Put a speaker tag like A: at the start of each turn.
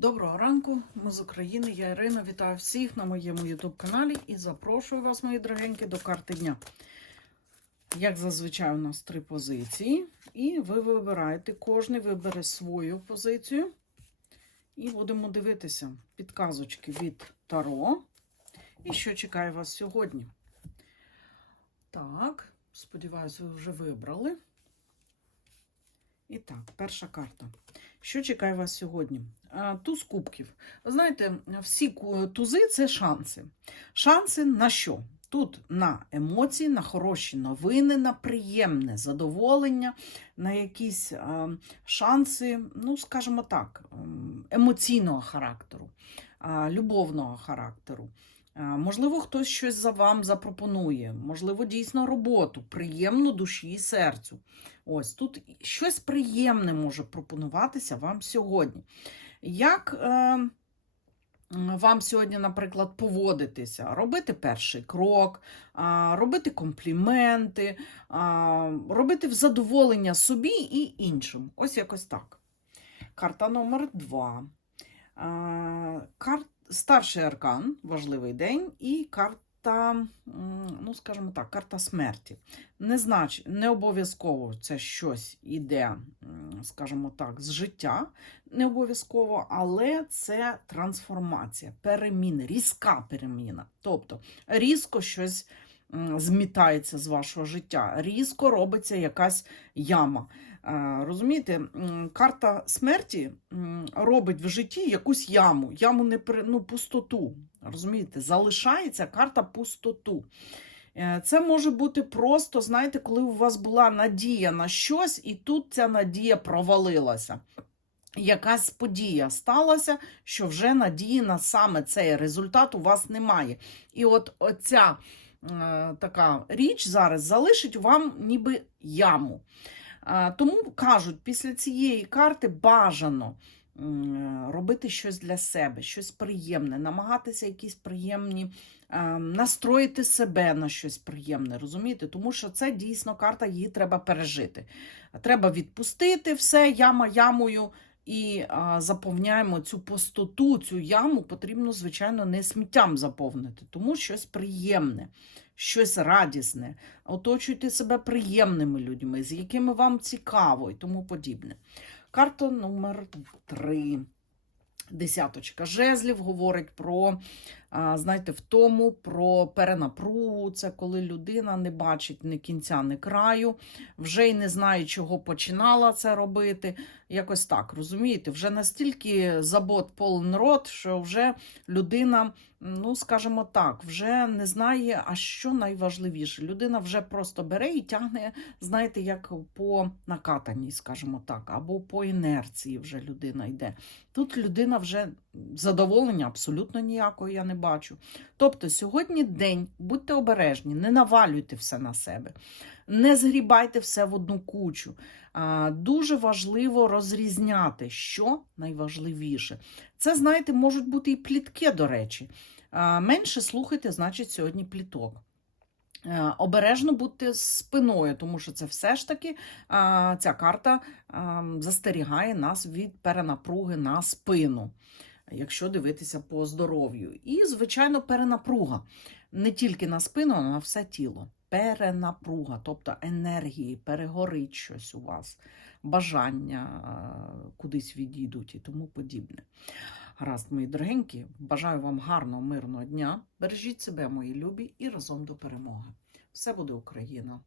A: Доброго ранку, ми з України. Я Ірина. Вітаю всіх на моєму YouTube каналі і запрошую вас, мої дорогенькі, до карти дня. Як зазвичай, у нас три позиції, і ви вибираєте, кожен вибере свою позицію. І будемо дивитися підказочки від Таро. І що чекає вас сьогодні. Так, сподіваюся, ви вже вибрали. І так, перша карта. Що чекає вас сьогодні? Туз кубків. Ви знаєте, всі тузи це шанси. Шанси на що? Тут на емоції, на хороші новини, на приємне задоволення, на якісь шанси, ну, скажімо так, ем, емоційного характеру, любовного характеру. А, Можливо, хтось щось за вам запропонує, можливо, дійсно роботу, приємну душі і серцю. Ось тут щось приємне може пропонуватися вам сьогодні. Як е, вам сьогодні, наприклад, поводитися? Робити перший крок, робити компліменти, робити задоволення собі і іншим. Ось якось так. Карта номер два. А, Кар... Старший аркан, важливий день, і карта, ну, скажімо так, карта смерті. Не знач... не обов'язково це щось іде, скажімо так, з життя, не обов'язково, але це трансформація, переміни, різка переміна. Тобто різко щось змітається з вашого життя, різко робиться якась яма. Е, Розумієте, карта смерті робить в житті якусь яму, яму не ну, пустоту. Розумієте, залишається карта пустоту. Е, Це може бути просто, знаєте, коли у вас була надія на щось, і тут ця надія провалилася. Якась подія сталася, що вже надії на саме цей результат у вас немає. І от оця така річ зараз залишить вам ніби яму. Е, Тому кажуть, після цієї карти бажано робити щось для себе, щось приємне, намагатися якісь приємні, е, настроїти себе на щось приємне, розумієте? Тому що це дійсно карта, її треба пережити. Треба відпустити все, яма ямою. І а, заповняємо цю пустоту, цю яму потрібно, звичайно, не сміттям заповнити, тому щось приємне, щось радісне. Оточуйте себе приємними людьми, з якими вам цікаво і тому подібне. Карта номер 3. Десяточка жезлів говорить про, знаєте, втому, про перенапругу. Це коли людина не бачить ні кінця, ні краю, вже й не знає, чого починала це робити. Якось так, розумієте, вже настільки забот полон рот, що вже людина, ну скажімо так, вже не знає, а що найважливіше. Людина вже просто бере і тягне, знаєте, як по накатаній, скажімо так, або по інерції вже людина йде. Тут людина вже задоволення абсолютно ніякого я не бачу. Тобто сьогодні день, будьте обережні, не навалюйте все на себе, не згрібайте все в одну кучу. Дуже важливо розрізняти, що найважливіше. Це, знаєте, можуть бути і плітки, до речі. Менше слухайте, значить, сьогодні пліток. Е, Обережно будьте спиною, тому що це все ж таки ця карта застерігає нас від перенапруги на спину, якщо дивитися по здоров'ю. І, звичайно, перенапруга не тільки на спину, а на все тіло. Перенапруга, тобто енергії, перегорить щось у вас, бажання кудись відійдуть і тому подібне. Гаразд, мої дорогенькі, бажаю вам гарного, мирного дня. Бережіть себе, мої любі, і разом до перемоги. Все буде Україна!